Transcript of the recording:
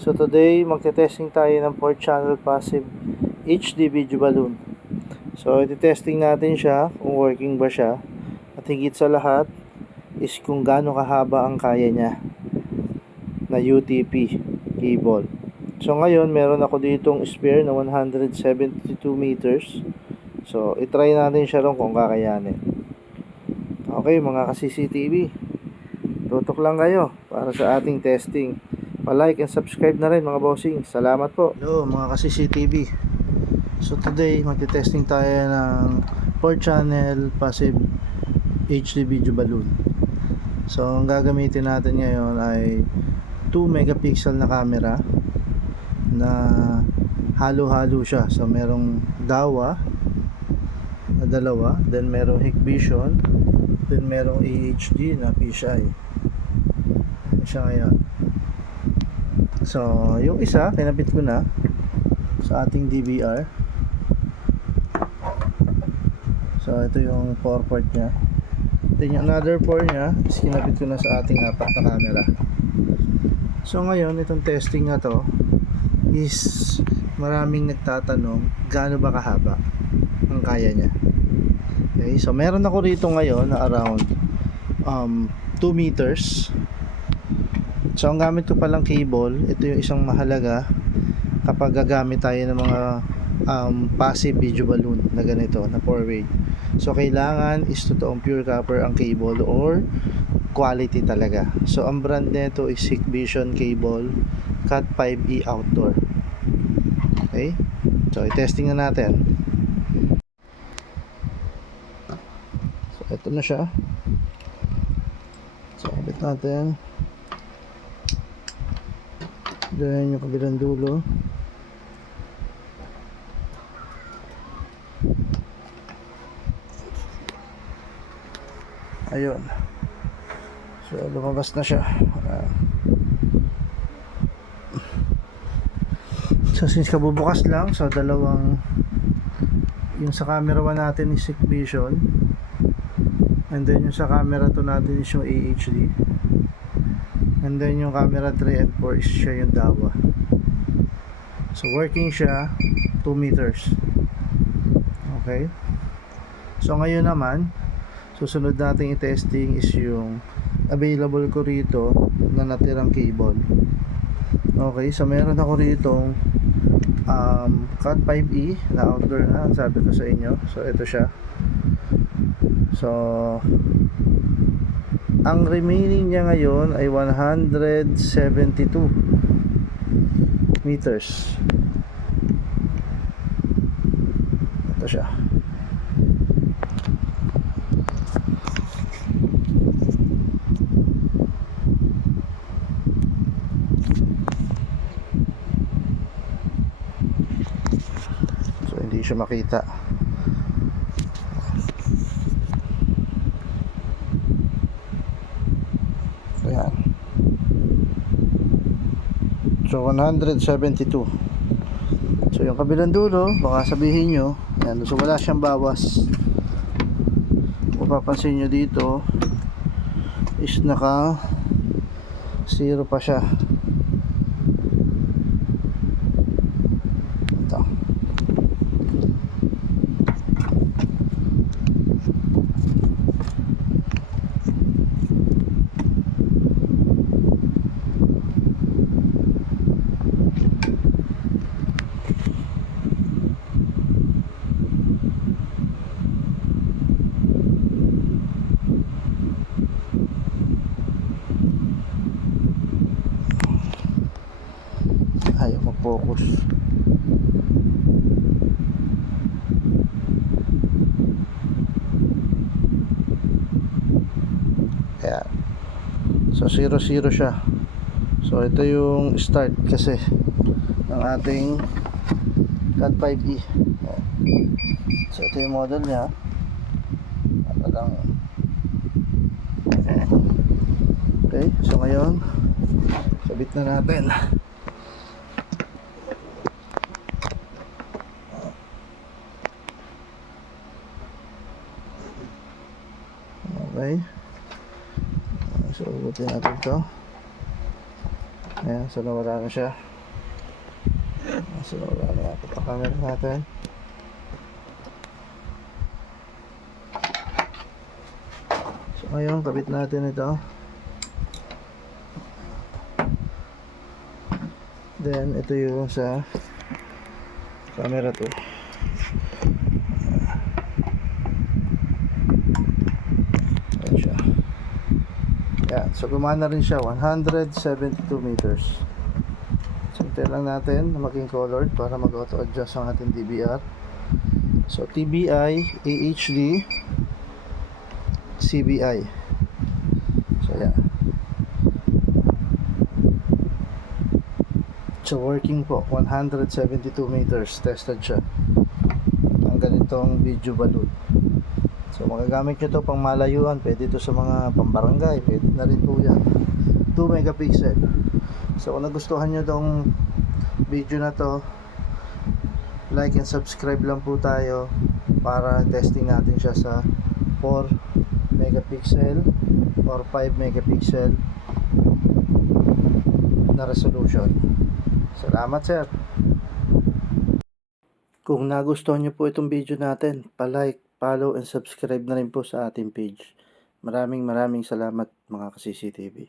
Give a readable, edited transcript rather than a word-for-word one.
So today, magte-testing tayo ng 4 channel passive HD video balloon. So iti-testing natin siya kung working ba siya, at higit sa lahat is kung gaano kahaba ang kaya niya na UTP cable. So ngayon, meron ako ditong spare na 172 meters. So itry natin siya ron kung kakayanin. Okay mga ka-CCTV, tutok lang kayo para sa ating testing. Pa-like and subscribe na rin mga bossing. Salamat po. Hello mga ka-CCTV. So today magte-testing tayo ng 4 channel passive HD video balloon. So ang gagamitin natin ngayon ay 2 megapixel na camera na halo-halo siya. So merong DAWA na dalawa, then merong Hikvision, then merong AHD na fisheye. Yan siya ngayon. So yung isa kinabit ko na sa ating DVR. So ito yung 4 port nya. Then yung another 4 nya is kinabit ko na sa ating 4 na camera. So ngayon itong testing na to is maraming nagtatanong gaano ba kahaba ang kaya nya. Okay, so meron ako rito ngayon na around 2 meters. So ang gamit ko palang cable, ito yung isang mahalaga kapag gagamit tayo ng mga passive video balloon na ganito, na 4-way. So kailangan is totoong pure copper ang cable or quality talaga. So ang brand nito is Hikvision cable Cat 5e outdoor. Okay, so i-testing na natin. So ito na siya. So kabit natin. Then yung kabilang dulo. Ayun. So lumabas na siya. So since kabubukas lang, so dalawang, yung sa camera 1 natin is Hikvision, and then yung sa camera 2 natin is yung AHD, and then yung camera 3 and 4 is siya yung DAWA. So working siya 2 meters. Okay, so ngayon naman susunod nating i-testing is yung available ko rito na natirang cable. Okay, so meron ako rito Cat 5e na outdoor na, ang sabi ko sa inyo. So ito siya. So ang remaining niya ngayon ay 172 meters. Ito siya. So hindi siya makita. Ayan. So 172. So yung kabilang dulo, baka sabihin nyo, ayan, so wala siyang bawas. Kung papansin nyo dito is naka 0 pa siya. Ito. Ayaw mag-focus. Ayan. So 0-0 siya. So ito yung start kasi ng ating Cat 5e. Ayan. So ito yung model niya. Parang okay, so ngayon sabit na natin. Okay, so ubutin natin to. Ayan, so nawala na siya. So, wala pa camera natin. So, ngayon, kabit natin ito. Then, ito yung sa camera to. Ayan siya. Yan. So, gumana rin siya. 172 meters. So, hintay lang natin na maging colored para mag-auto adjust ang ating DVR. So, TBI, AHD, CBI. So, yan. So, working po. 172 meters. Tested siya. Ang ganitong video balloon. So, magagamit nyo to pang malayuan. Pwede to sa mga pambarangay. Pwede na rin po yan. 2 megapixel. So, kung nagustuhan nyo tong video na to, like and subscribe lang po tayo para testing natin siya sa 4 megapixel or 5 megapixel na resolution. Salamat, sir. Kung nagustuhan nyo po itong video natin, pa-like, follow, and subscribe na rin po sa ating page. Maraming salamat mga ka-CCTV.